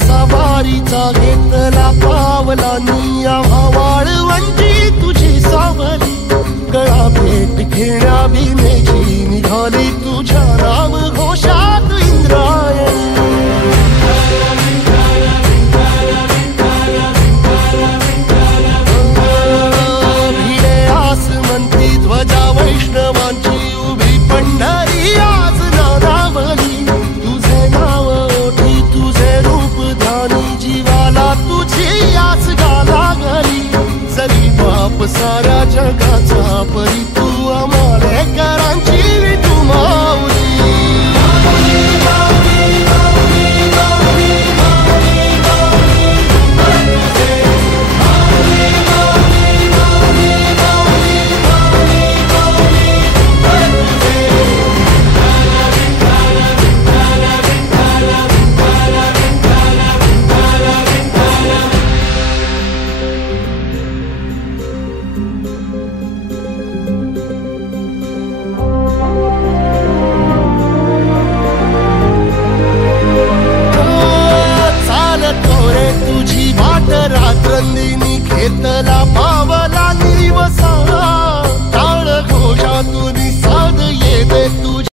सवारीचा घेतला पावला निया वाळवंटी तुझी सावली गळा भेट घेण्या भीमेची निघाली तुझ्या नाम घोषात इंद्रायणी भिडे आसमंती ध्वजा वैष्णवांची उभी पंढरी आज नादावली तुझे नाव ओठी तुझे रूप ध्यानी जीवाला तुझी आस लागली जरी बाप साऱ्या जगाचा परी तू आमालेकरांची तू माऊली रात्रंदिनी घेतला